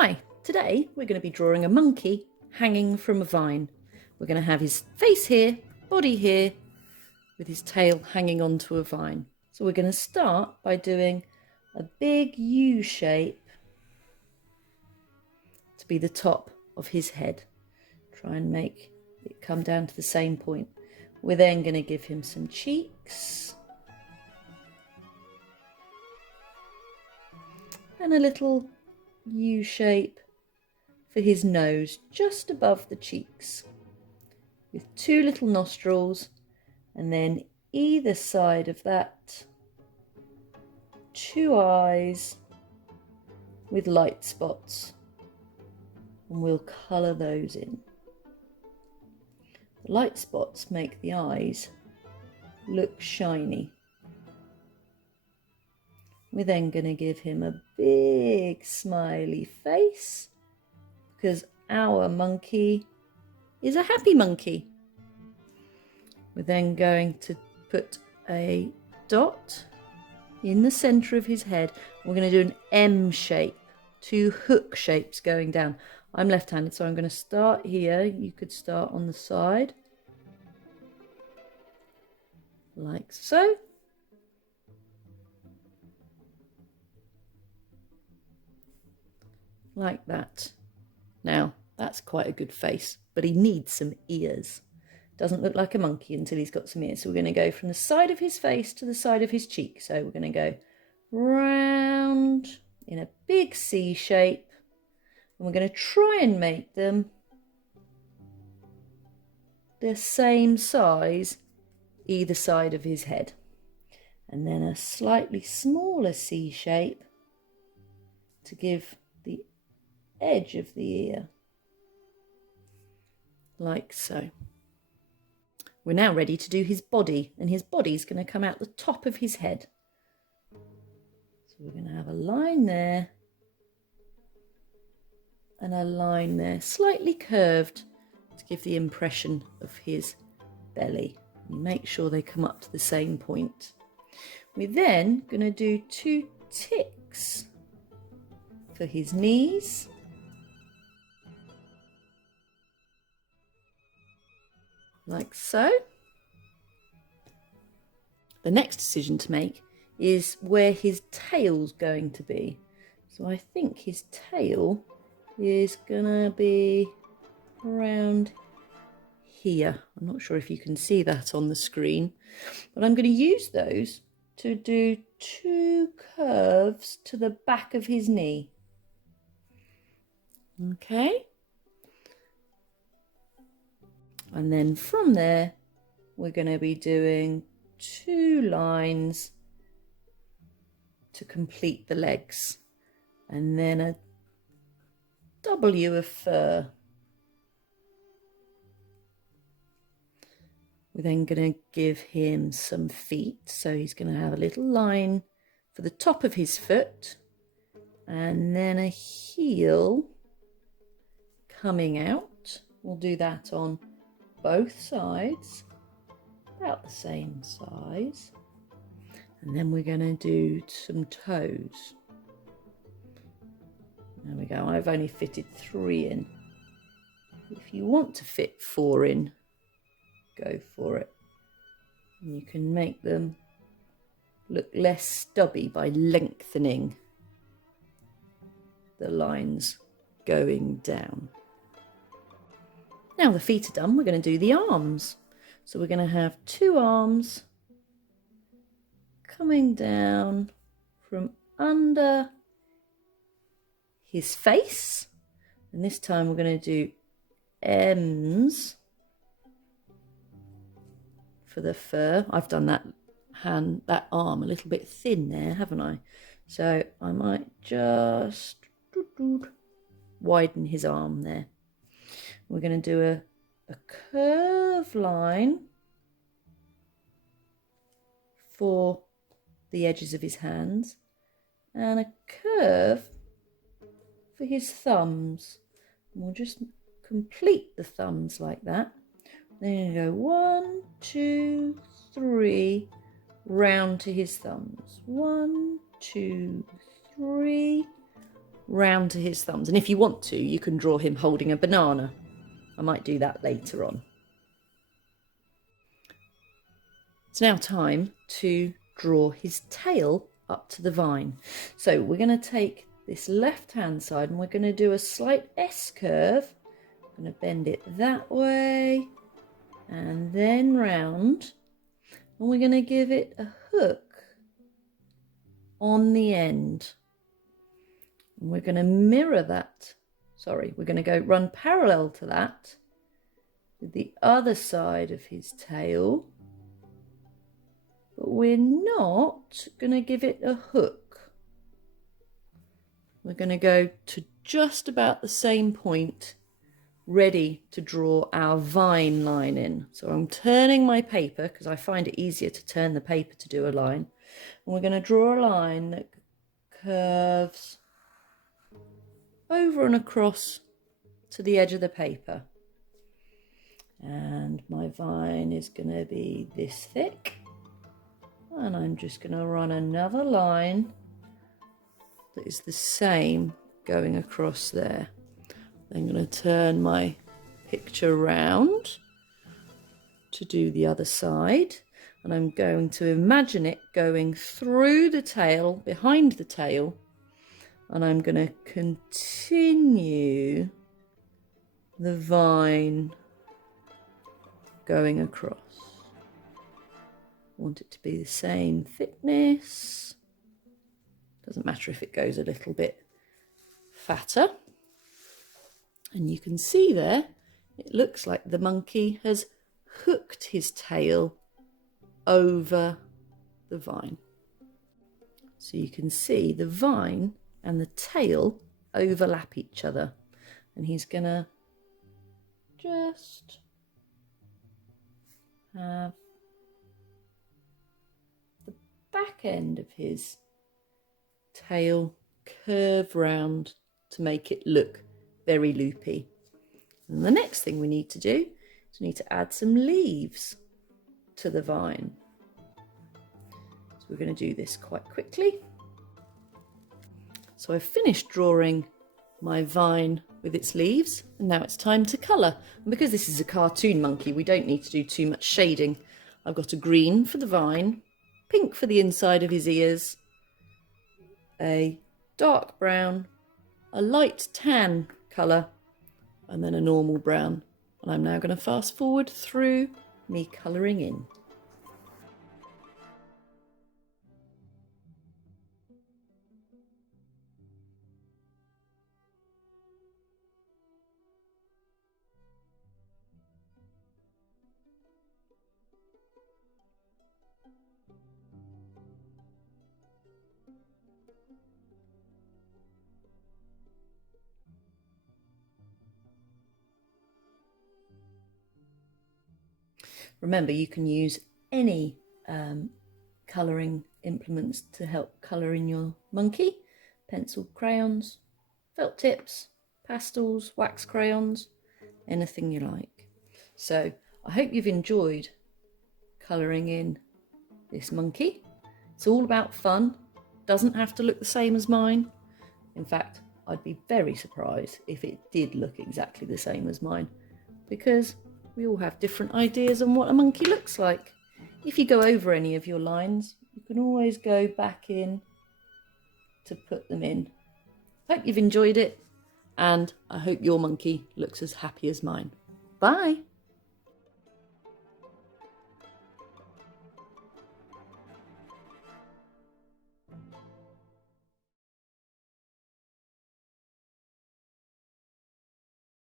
Hi, today we're going to be drawing a monkey hanging from a vine. We're going to have his face here, body here, with his tail hanging onto a vine. So we're going to start by doing a big U shape to be the top of his head. Try and make it come down to the same point. We're then going to give him some cheeks and a little U shape for his nose just above the cheeks, with two little nostrils, and then either side of that, two eyes with light spots, and we'll colour those in. The light spots make the eyes look shiny. We're then going to give him a big smiley face, because our monkey is a happy monkey. We're then going to put a dot in the centre of his head. We're going to do an M shape, two hook shapes going down. I'm left-handed, so I'm going to start here. You could start on the side, like so. Like that. Now, that's quite a good face, but he needs some ears. Doesn't look like a monkey until he's got some ears. So we're going to go from the side of his face to the side of his cheek. So we're going to go round in a big C shape. And we're going to try and make them the same size either side of his head. And then a slightly smaller C shape to give the edge of the ear, like so. We're now ready to do his body, and his body's going to come out the top of his head. So we're going to have a line there and a line there, slightly curved to give the impression of his belly. You make sure they come up to the same point. We're then going to do two ticks for his knees. Like so. The next decision to make is where his tail's going to be. So I think his tail is gonna be around here. I'm not sure if you can see that on the screen, but I'm going to use those to do two curves to the back of his knee. Okay. And then from there, we're going to be doing two lines to complete the legs, and then a W of fur. We're then going to give him some feet, so he's going to have a little line for the top of his foot, and then a heel coming out. We'll do that on both sides, about the same size. And then we're going to do some toes. There we go. I've only fitted 3 in. If you want to fit 4 in, go for it. And you can make them look less stubby by lengthening the lines going down. Now the feet are done, we're going to do the arms. So we're going to have 2 arms coming down from under his face. And this time we're going to do M's for the fur. I've done that arm a little bit thin there, haven't I? So I might just widen his arm there. We're going to do a curve line for the edges of his hands and a curve for his thumbs. And we'll just complete the thumbs like that. Then you go 1, 2, 3, round to his thumbs. 1, 2, 3, round to his thumbs. And if you want to, you can draw him holding a banana. I might do that later on. It's now time to draw his tail up to the vine. So we're going to take this left hand side and we're going to do a slight S curve. I'm going to bend it that way and then round, and we're going to give it a hook on the end. And we're going to mirror that. Sorry, we're going to run parallel to that with the other side of his tail. But we're not going to give it a hook. We're going to go to just about the same point, ready to draw our vine line in. So I'm turning my paper because I find it easier to turn the paper to do a line. And we're going to draw a line that curves over and across to the edge of the paper. And my vine is going to be this thick. And I'm just going to run another line that is the same going across there. I'm going to turn my picture round to do the other side. And I'm going to imagine it going through the tail, behind the tail. And I'm going to continue the vine going across. Want it to be the same thickness. Doesn't matter if it goes a little bit fatter. And you can see there, it looks like the monkey has hooked his tail over the vine. So you can see the vine and the tail overlap each other. And he's gonna just have back end of his tail curve round to make it look very loopy. And the next thing we need to do is we need to add some leaves to the vine. So we're going to do this quite quickly. So I've finished drawing my vine with its leaves, and now it's time to colour. And because this is a cartoon monkey, we don't need to do too much shading. I've got a green for the vine, pink for the inside of his ears, a dark brown, a light tan colour, and then a normal brown. And I'm now going to fast forward through me colouring in. Remember, you can use any colouring implements to help colour in your monkey. Pencil, crayons, felt tips, pastels, wax crayons, anything you like. So I hope you've enjoyed colouring in this monkey. It's all about fun. Doesn't have to look the same as mine. In fact, I'd be very surprised if it did look exactly the same as mine, because we all have different ideas on what a monkey looks like. If you go over any of your lines, you can always go back in to put them in. Hope you've enjoyed it, and I hope your monkey looks as happy as mine. Bye!